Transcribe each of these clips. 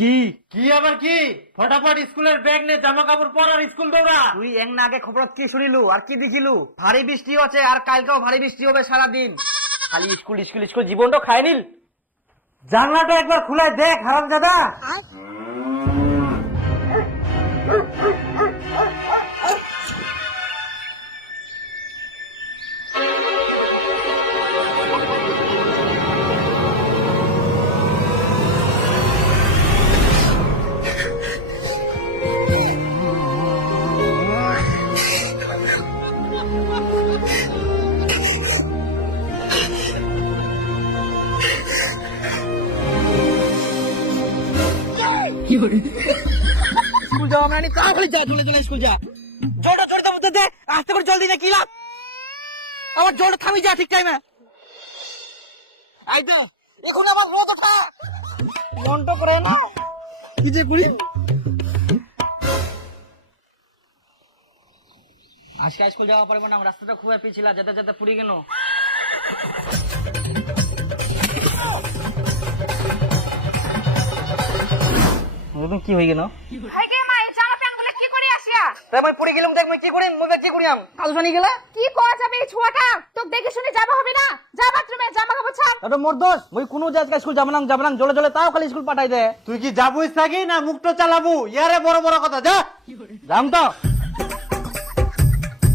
কি কি আবার কি? ফটাফট স্কুলের ব্যাগ নে, জামা কাপড় পর আর স্কুল দৌড়া। তুই এক না আগে খবর কি শুনিলু আর কি দেখিলু? ভারী বৃষ্টি হচ্ছে আর কালকেও ভারী বৃষ্টি হবে সারাদিন। খালি স্কুল স্কুল স্কুল জীবনটা খায় নিল। জানলাটা একবার খুলে দেখ হারামজাদা। স্কুল যাওয়া মানে তাড়াতাড়ি যা, চলে চলে স্কুল যা। জলটা চড়তে মধ্যে দে, আস্তে করে জল দিনে কি লাভ? আমার জলটা থামি যা ঠিক টাইমে। এই দে, এখন আমার রোদ ওঠা মনটা করে না কি যে করি। আজকে স্কুল যাওয়া পারবো না, রাস্তাটা খুব হ্যাপি ছিল, যেতে যেতে পুড়ে গেল। কি হয়ে গেল? আমি পড়ে গেলাম, দেখ কি করি মোবাইল কি করিয়াম কাল জানি গেলা কি করা যাবে এই ছোয়াটা? তো দেখে শুনে যাবা হবে না? যা বাথরুমে জামা কাপড় ছাড়। এটা মোর দোষ, মই কোনো আজকে স্কুল যাব না জলে জলে তাও খালি স্কুল পাঠাই দে। তুই কি যাবুই থাকি না মুখটা চালাবো? ইয়ারে বড় বড় কথা, যা। যাম তো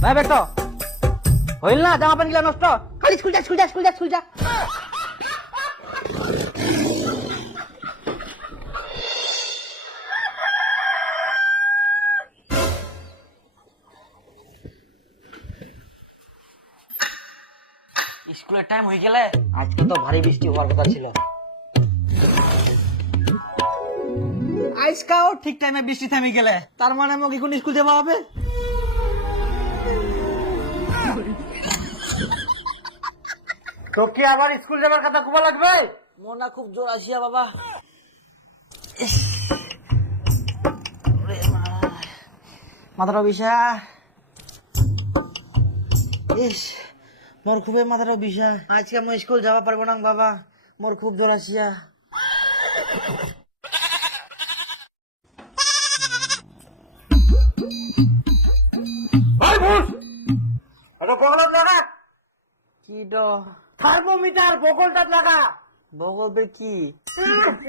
ভাই বেট হইল না, জামা প্যান্ট গিলা নষ্ট, খালি স্কুল যা স্কুল যা স্কুল যা স্কুল যা। স্কুলের টাইম হয়ে গেলে আজকে তো ভারী বৃষ্টি হওয়ার কথা ছিল। আজকাও ঠিক টাইমে বৃষ্টি থামে গেলে তার মানে আমাকে এখন স্কুল যাওয়া হবে। তো কি আবার স্কুল যাবার কথা খুব লাগবে? মনটা খুব জোর আসিয়া বাবা। মাথাটা বিষা, ইস মোর খুবই মাথাটা বিষা। আজকে আমি স্কুল যাওয়া পারবো না বাবা, মোর খুব জোর আসিয়া। ভাই ভুস, এটা বগলত লাগা। কি ডো? থার্মোমিটার বগলটা লাগা। বগল বে কি?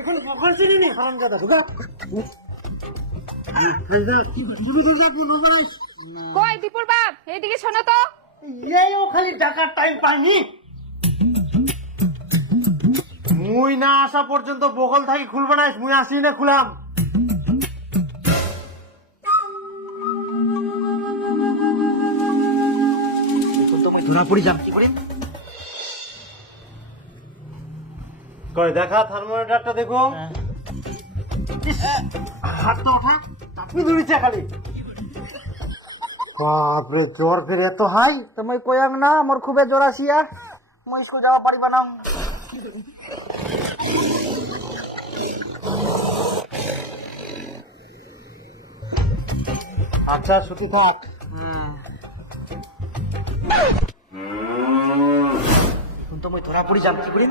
এখন বগল চিনি নি হারামজাদা, ঢুকা। কই দীপুর বাপ, এইদিকে শোনো তো। এইও খালি ডাকার টাইম পাইনি। মুই না আসা পর্যন্ত বগল থাকি খুলবে না, মুই আসি না খুলাম। ধরা পড়ি যাম কি করি? কই দেখা থার্মোমিটারটা দেখো। ইস, হাতটা ওঠা, চাপি ধরেছে খালি। বাপরে, জ্বর ফের এত হাই। তুমি কয়াং না মোর খুবই জোর আসিয়া, মই স্কুল যাওয়া পারিবা না। আচ্ছা ছুটি থাক। তো মই ধরা পড়ি যাম কি করি?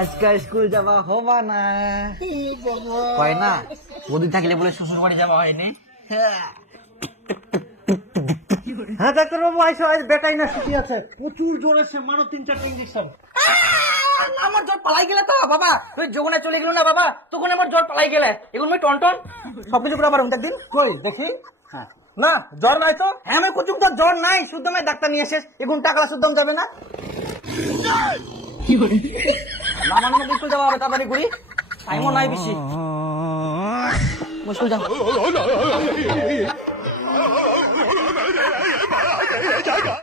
আজকে স্কুল যাওয়া হবা না, হয় না? বদিন থাকলে বলে শ্বশুর বাড়ি যাওয়া হয়নি। হ্যাঁ ডাক্তার বাবু আইসো, আজ বেটাই না ছুটি আছে, প্রচুর জ্বর আছে, মারো 3-4টা ইঞ্জেকশন। আমার জ্বর পালাই গেলে তো বাবা, তুই যখন চলে গেল না বাবা, তখন আমার জ্বর পালাই গেলে। এখন আমি টনটন সবকিছু করে আবার একদিন কই দেখি। হ্যাঁ না জ্বর নাই তো। হ্যাঁ আমি কুচুক তো জ্বর নাই, শুদ্ধ আমি ডাক্তার নিয়ে এসেছ, এখন টাকা শুদ্ধ যাবে না। না মানে স্কুল যাওয়া হবে, তাড়াতাড়ি করি, টাইমও নাই বেশি, মুশকিল যাও।